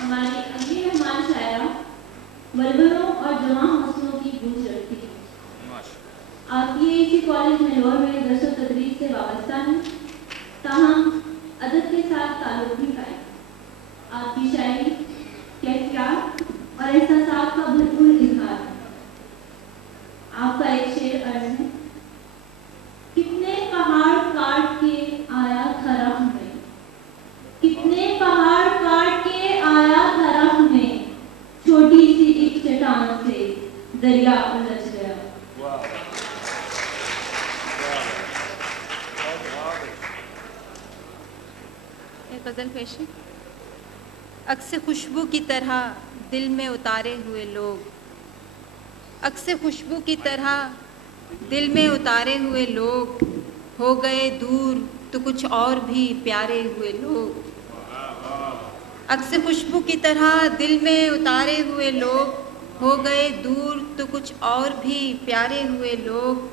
ہماری اگلی مہمان شاعرہ ولولوں اور جوان حوصلوں کی گونج رکھتی ہے. آپ یہ اسی کالج میں لاہور میں درس و تدریس سے وابستہ ہیں، تاہم ادب کے ساتھ تعلق بھی قائم. آپ کی شاعری کیفیات اور احساسات کا بھرپور اظہار ہے. آپ کا ایک شعر عرض ہے: کتنے پہاڑ کاٹ کے آیا تھا راہ میں، کتنے پہاڑ کاٹ کے آیا تھا راہ میں، چھوٹی سی ایک چٹان سے دریا الجھ گیا. غزل پیشی. عکس خوشبو کی طرح دل میں اتارے ہوئے لوگ، عکس خوشبو کی طرح دل میں اتارے ہوئے لوگ، ہو گئے دور تو کچھ اور بھی پیارے ہوئے لوگ. عکس خوشبو کی طرح دل میں اتارے ہوئے لوگ، ہو گئے دور تو کچھ اور بھی پیارے ہوئے لوگ.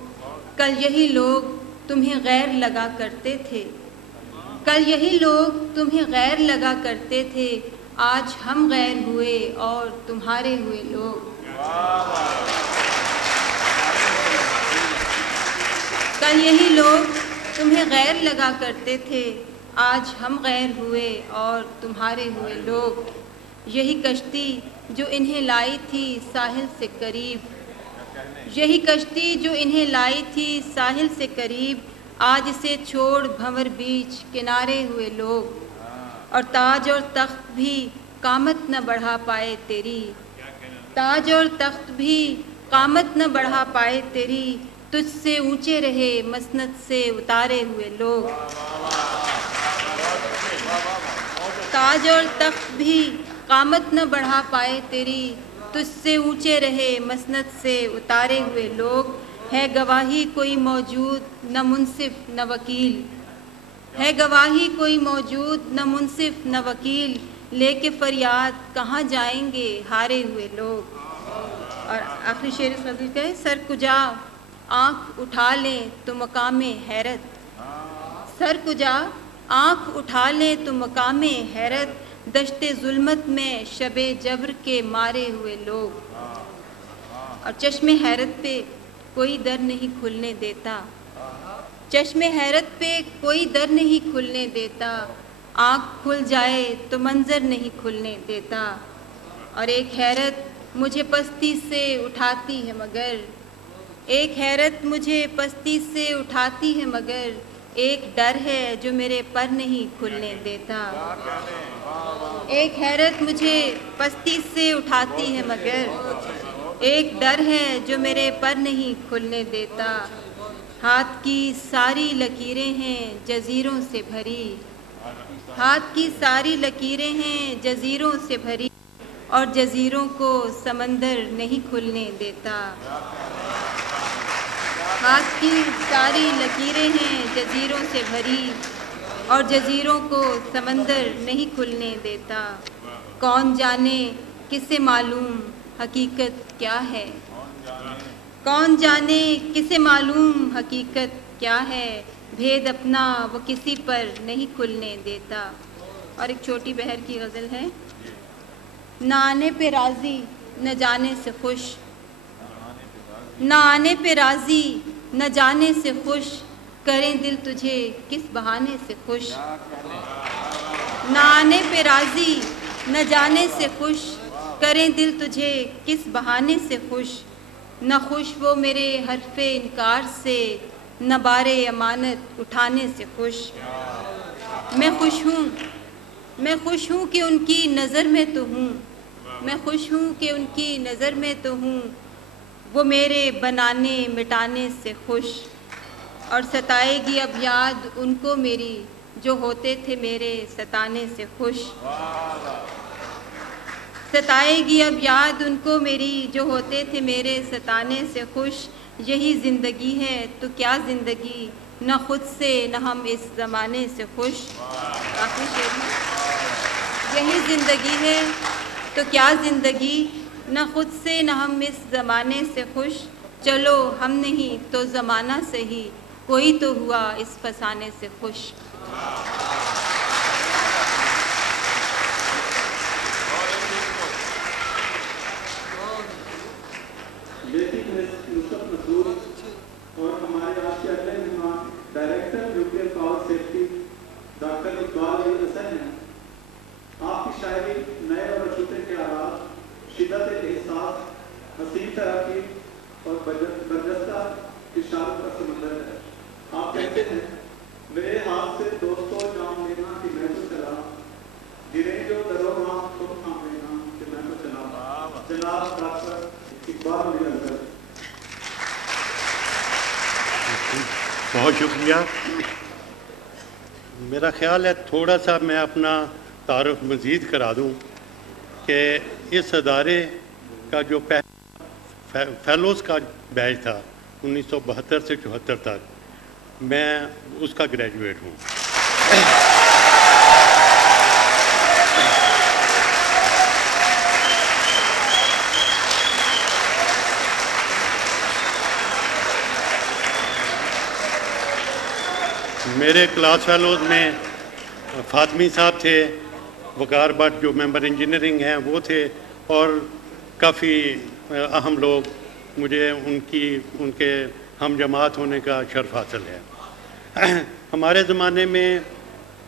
کل یہی لوگ تمہیں غیر لگا کرتے تھے، کل یہی لوگ تمہیں غیر لگا کرتے تھے، آج ہم غیر ہوئے اور تمہارے ہوئے لوگ. کل یہی لوگ تمہیں غیر لگا کرتے تھے، آج ہم غیر ہوئے اور تمہارے ہوئے لوگ. یہی کشتی جو انہیں لائی تھی ساحل سے قریب، یہی کشتی جو انہیں لائی تھی ساحل سے قریب، آج سے چھوڑ بھنور بیچ کنارے ہوئے لوگ. اور تاج اور تخت بھی قامت نہ بڑھا پائے تیری، تاج اور تخت بھی قامت نہ بڑھا پائے تیری، تجھ سے اونچے رہے مسند سے اتارے ہوئے لوگ. تاج اور تخت بھی قامت نہ بڑھا پائے تیری، تجھ سے اونچے رہے مسند سے اتارے ہوئے لوگ. ہے گواہی کوئی موجود نہ منصف نہ وکیل، ہے گواہی کوئی موجود نہ منصف نہ وکیل، لے کے فریاد کہاں جائیں گے ہارے ہوئے لوگ. اور آخری شعر اس غزل کا ہے: سر کجا آنکھ اٹھا لیں تو مقام حیرت، سر کجا آنکھ اٹھا لیں تو مقام حیرت، دشت ظلمت میں شب جبر کے مارے ہوئے لوگ. اور چشم حیرت پہ کوئی در نہیں کھلنے دیتا، چشم حیرت پہ کوئی در نہیں کھلنے دیتا، آنکھ کھل جائے تو منظر نہیں کھلنے دیتا. اور ایک حیرت مجھے پستی سے اٹھاتی ہے مگر، ایک حیرت مجھے پستی سے اٹھاتی ہے مگر، ایک ڈر ہے جو میرے پر نہیں کھلنے دیتا. ایک حیرت مجھے پستی سے اٹھاتی ہے مگر، ایک ڈر ہے جو میرے پر نہیں کھلنے دیتا. ہاتھ کی ساری لکیریں ہیں جزیروں سے بھری، ہاتھ کی ساری لکیریں ہیں جزیروں سے بھری، اور جزیروں کو سمندر نہیں کھلنے دیتا. ہاتھ کی ساری لکیریں ہیں جزیروں سے بھری، اور جزیروں کو سمندر نہیں کھلنے دیتا. کون جانے کسے معلوم حقیقت کیا ہے، کون جانے کسے معلوم حقیقت کیا ہے، بھید اپنا وہ کسی پر نہیں کھلنے دیتا. اور ایک چھوٹی بہر کی غزل ہے: نہ آنے پہ راضی نہ جانے سے خوش، نہ آنے پہ راضی نہ جانے سے خوش، کریں دل تجھے کس بہانے سے خوش. نہ آنے پہ راضی نہ جانے سے خوش، کریں دل تجھے کس بہانے سے خوش. نہ خوش وہ میرے حرف انکار سے، نہ بار امانت اٹھانے سے خوش. میں خوش ہوں، میں خوش ہوں کہ ان کی نظر میں تو ہوں، میں خوش ہوں کہ ان کی نظر میں تو ہوں، وہ میرے بنانے مٹانے سے خوش. اور ستائے گی اب یاد ان کو میری جو ہوتے تھے میرے ستانے سے خوش. ستائے گی اب یاد ان کو میری جو ہوتے تھے میرے ستانے سے خوش. یہی زندگی ہے تو کیا زندگی، نہ خود سے نہ ہم اس زمانے سے خوش. آخری شعر ہے: یہی زندگی ہے تو کیا زندگی، نہ خود سے نہ ہم اس زمانے سے خوش. چلو ہم نہیں تو زمانہ سہی، کوئی تو ہوا اس فسانے سے خوش. برجستہ اشاروں کا سمندر ہے۔ آپ کہتے ہیں میرے ہاتھ سے دوستوں جام لینا کہ میں تو چلا، گریں جو درو ماں تم تھام لینا کہ میں تو چلا۔ جناب ڈاکٹر اقبال ملنگر۔ بہت شکریہ۔ میرا خیال ہے تھوڑا سا میں اپنا تعارف مزید کرا دوں کہ اس ادارے کا جو فیلوز کا بیچ تھا 1972 سے 74 تک، میں اس کا گریجویٹ ہوں۔ میرے کلاس فیلوز میں فاطمی صاحب تھے، وقار بٹ جو ممبر انجینئرنگ ہیں وہ تھے، اور کافی اہم لوگ، مجھے ان کے ہم جماعت ہونے کا شرف حاصل ہے۔ ہمارے زمانے میں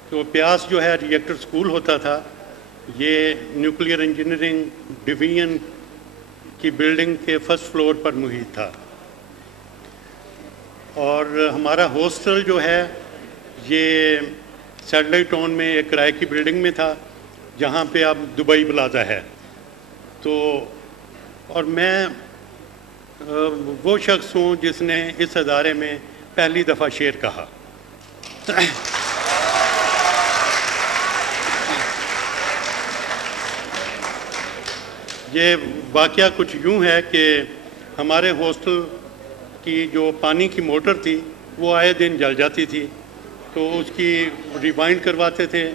تو پیاس جو ہے ری ایکٹر اسکول ہوتا تھا، یہ نیوکلیئر انجینئرنگ ڈویژن کی بلڈنگ کے فرسٹ فلور پر محیط تھا، اور ہمارا ہاسٹل جو ہے یہ سیٹلائٹ ٹاؤن میں ایک کرائے کی بلڈنگ میں تھا، جہاں پہ اب دبئی پلازا ہے۔ تو اور میں وہ شخص ہوں جس نے اس ادارے میں پہلی دفعہ شعر کہا۔ یہ واقعہ کچھ یوں ہے کہ ہمارے ہاسٹل کی جو پانی کی موٹر تھی وہ آئے دن جل جاتی تھی، تو اس کی ریوائنڈ کرواتے تھے،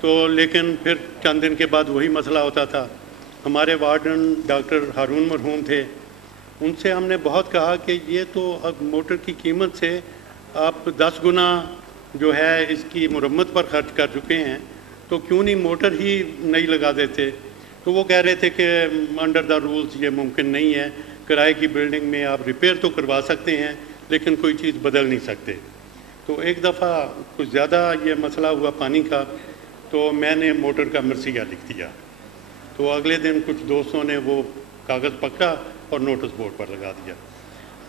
تو لیکن پھر چند دن کے بعد وہی مسئلہ ہوتا تھا۔ ہمارے وارڈن ڈاکٹر ہارون مرحوم تھے، ان سے ہم نے بہت کہا کہ یہ تو اب موٹر کی قیمت سے آپ 10 گنا جو ہے اس کی مرمت پر خرچ کر چکے ہیں، تو کیوں نہیں موٹر ہی نہیں لگا دیتے؟ تو وہ کہہ رہے تھے کہ انڈر دا رولز یہ ممکن نہیں ہے، کرائے کی بلڈنگ میں آپ ریپیئر تو کروا سکتے ہیں لیکن کوئی چیز بدل نہیں سکتے۔ تو ایک دفعہ کچھ زیادہ یہ مسئلہ ہوا پانی کا، تو میں نے موٹر کا مرثیہ لکھ دیا، تو اگلے دن کچھ دوستوں نے وہ کاغذ پکڑا اور نوٹس بورڈ پر لگا دیا۔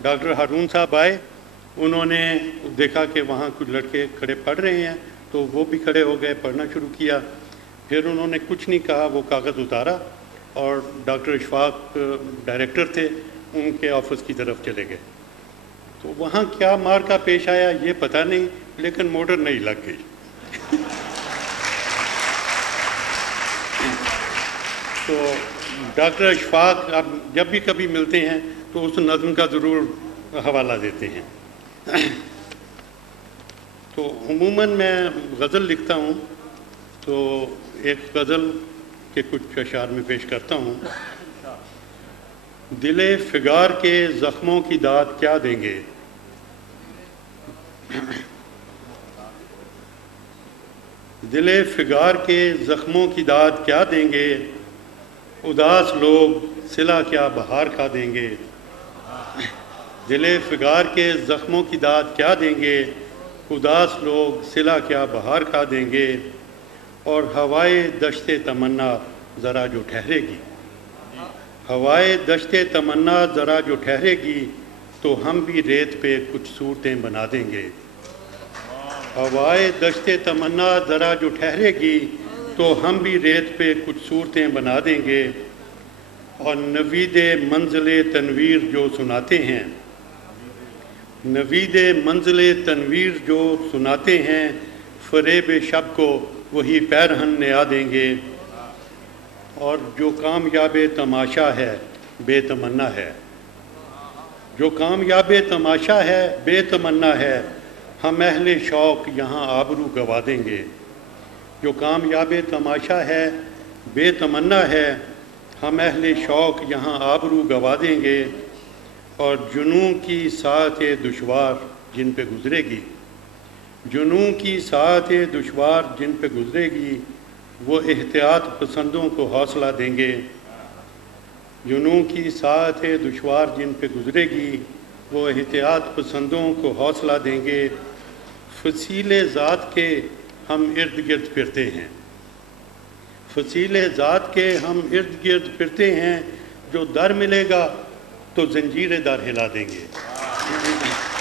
ڈاکٹر ہارون صاحب آئے، انہوں نے دیکھا کہ وہاں کچھ لڑکے کھڑے پڑھ رہے ہیں، تو وہ بھی کھڑے ہو گئے، پڑھنا شروع کیا۔ پھر انہوں نے کچھ نہیں کہا، وہ کاغذ اتارا اور ڈاکٹر اشفاق ڈائریکٹر تھے، ان کے آفس کی طرف چلے گئے۔ تو وہاں کیا مار کا پیش آیا یہ پتہ نہیں، لیکن موٹر نہیں لگ گئی۔ تو ڈاکٹر اشفاق اب جب بھی کبھی ملتے ہیں تو اس نظم کا ضرور حوالہ دیتے ہیں۔ تو عموماً میں غزل لکھتا ہوں، تو ایک غزل کے کچھ اشعار میں پیش کرتا ہوں۔ دل فگار کے زخموں کی داد کیا دیں گے، دل فگار کے زخموں کی داد کیا دیں گے، اداس لوگ صلہ کیا بہار کھا دیں گے۔ دل فگار کے زخموں کی داد کیا دیں گے، اداس لوگ صلہ کیا بہار کھا دیں گے، اور ہوائے دشت تمنا ذرا جو ٹھہرے گی، ہوائے دشت تمنا ذرا جو ٹھہرے گی، تو ہم بھی ریت پہ کچھ صورتیں بنا دیں گے۔ ہوائے دشت تمنا ذرا جو ٹھہرے گی، تو ہم بھی ریت پہ کچھ صورتیں بنا دیں گے، اور نوید منزل تنویر جو سناتے ہیں، نوید منزل تنویر جو سناتے ہیں، فریب شب کو وہی پیرہن نیا دیں گے، اور جو کامیاب تماشا ہے بے تمنا ہے، جو کامیاب تماشا ہے بے تمنا ہے، ہم اہل شوق یہاں آبرو گوا دیں گے۔ جو کامیاب تماشا ہے بے تمنا ہے، ہم اہل شوق یہاں آبرو گوا دیں گے، اور جنوں کی ساعت دشوار جن پہ گزرے گی، جنوں کی ساعت دشوار جن پہ گزرے گی، وہ احتیاط پسندوں کو حوصلہ دیں گے۔ جنوں کی ساعت دشوار جن پہ گزرے گی، وہ احتیاط پسندوں کو حوصلہ دیں گے۔ فصیل ذات کے ہم ارد گرد پھرتے ہیں، فصیل ذات کے ہم ارد گرد پھرتے ہیں، جو در ملے گا تو زنجیر دار ہلا دیں گے.